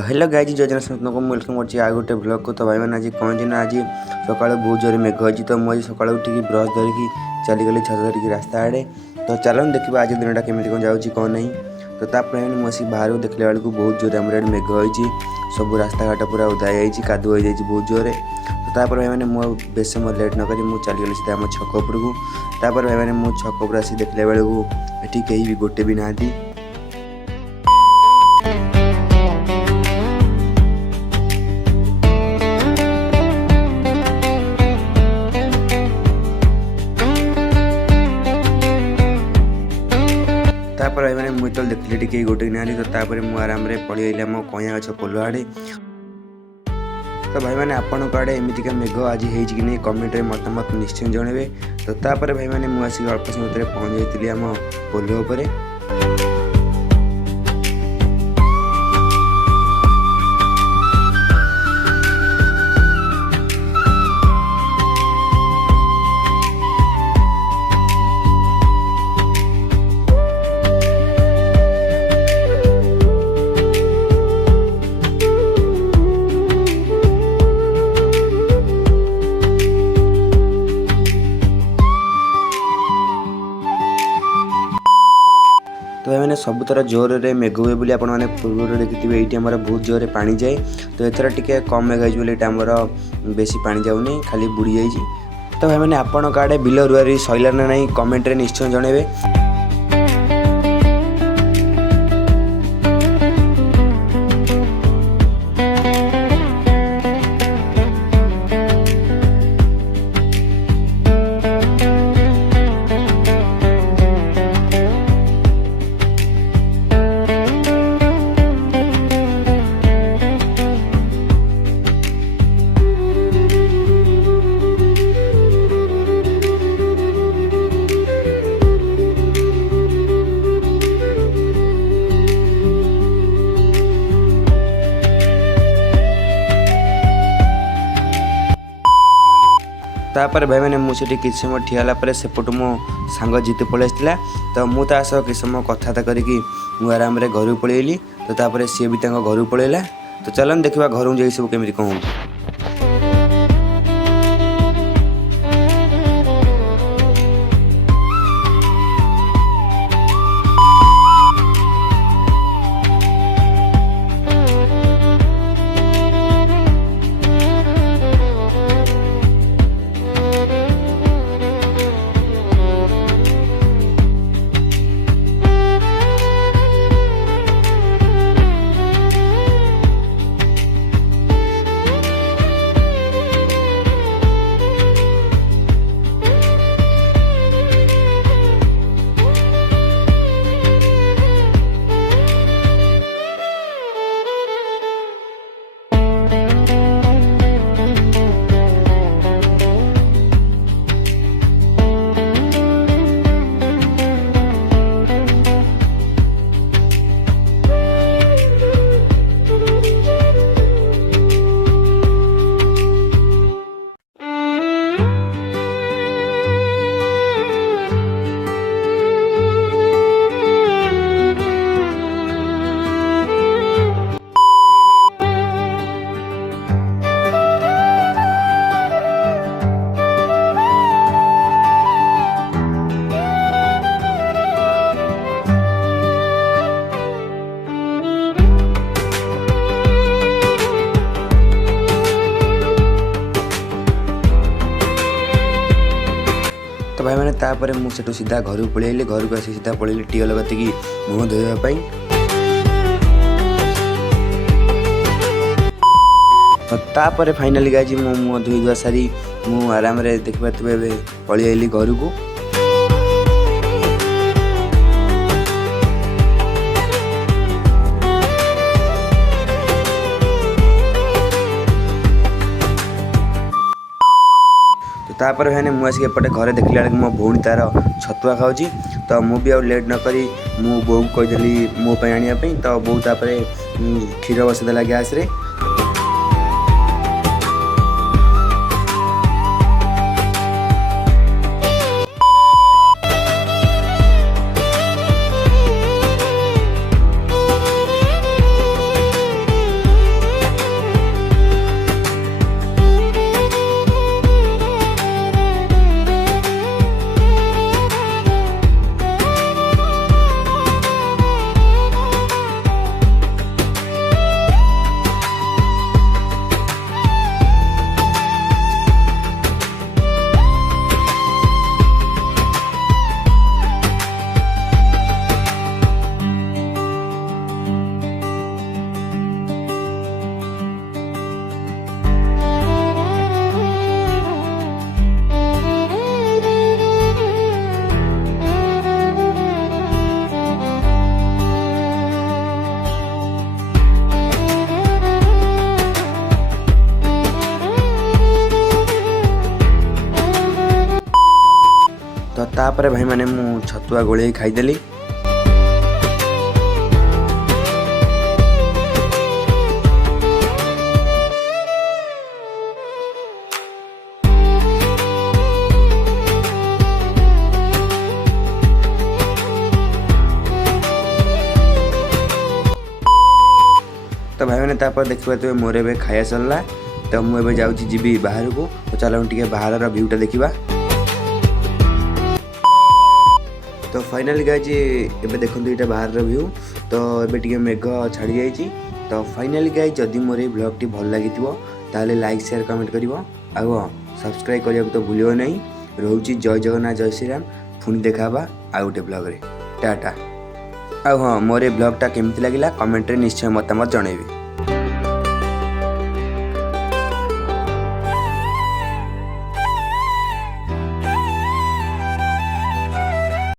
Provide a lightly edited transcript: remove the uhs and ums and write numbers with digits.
तो hello guys जो जन को वेलकम करछि आ गोटे ब्लॉग को। तो भाई मैंने आज कौन दिन आज सकाल बहुत जोर मेघ अच्छी तो मुझे सकाल उठिक ब्रश धरिकी चलीगली छत धरिकी रास्ता आड़े। तो चलन देखा आज दिनटा केमी कौन जाऊँगी कौन नहीं। तो तापर मुझे बाहर देखला बेलू बहुत जोर आम मेघ होती सब रास्ता घाट पूरा उदा कादुआ हो जाए बहुत जोर। तो तापर भाई मैंने मो बेस समय लेट न करी चलीगली सीधा आम छक उपरकू। तापर भाई मैंने मो छक उपर आसी देखला बेलू ये कहीं भी गोटे भी ना। तापर भाई मैंने मुझे देखली टे गोटे ना तो आराम से पड़ी आइली आम कईया गछ पोल आड़े। तो भाई मैंने आपण आड़े एमतीका मेघ आज कि नहीं कमेंट में मतामत निश्चय जनइबे। तो तापर भाई मैंने मुझे अल्प समय पहुँच जाइली आम पोल उपर। तो मैंने सब तरह जोर में मेघ हुए बोली आपने पूर्व देखिए ये बहुत जोर पानी जाए। तो एथर टिके कम मेघ होमर बेसी पानी जाऊनी खाली बुड़ी जाइए। तो भाई मैंने आपण आड़े बिल रुआरी सैला ना नहीं कमेंट रे निश्चय जनइबे। तापर भाई मैंने मुझे किसी समय ठियाला सेपट मो सांग जीत पलि आसाला। तो मुझे सह किसी समय कथा करी आराम से घर पलैली। तो तापर सी भी घर पलैला। तो चलन देखा घर जाई सब केमी कौन हो। तो भाई मैंने तापर मुझे सीधा घर को पलैली। घर को आसी सीधा पलैली टीएल कतिकी मुह धोइबा। तो तापर फाइनाली गाइज मो मुह धोई धुआ सारी मु आराम से देखिए पलि आइली घर को। तापर भाई मुझे एपटे घरे देखला बेलू मो भौणी तार छतुआ खाऊँ। तो मुझे आउ लेट न करी मु बो को कहीदेली मो आने। तो बो तापर क्षीर बसदेला गैस रे। तो तापर भाई मैंने मु छतुआ गोले खाईदेली। तो भाई मैंने तापर देखिए मोर ए खाया सरला। तो मुझे जाऊँगी जीवी बाहर को। तो चलो टे बाहर भ्यूटा देखा। तो फाइनाली गाइज एबे देखो ये बाहर भ्यू। तो ये मेघ छाड़ी जाइए। तो फाइनाली गाइज जदि मोर ब्लॉग टी भल लगी ताले लाइक शेयर कमेंट कर सब्सक्राइब करने को तो भूलियो नहीं। रोची जय जगन्नाथ जय श्रीराम। पुणी देखा आ गोटे ब्लॉग रे टाटा। हाँ मोर ब्लॉगटा केमती लगिला कमेंट रे निश्चय मतामत जनइबे।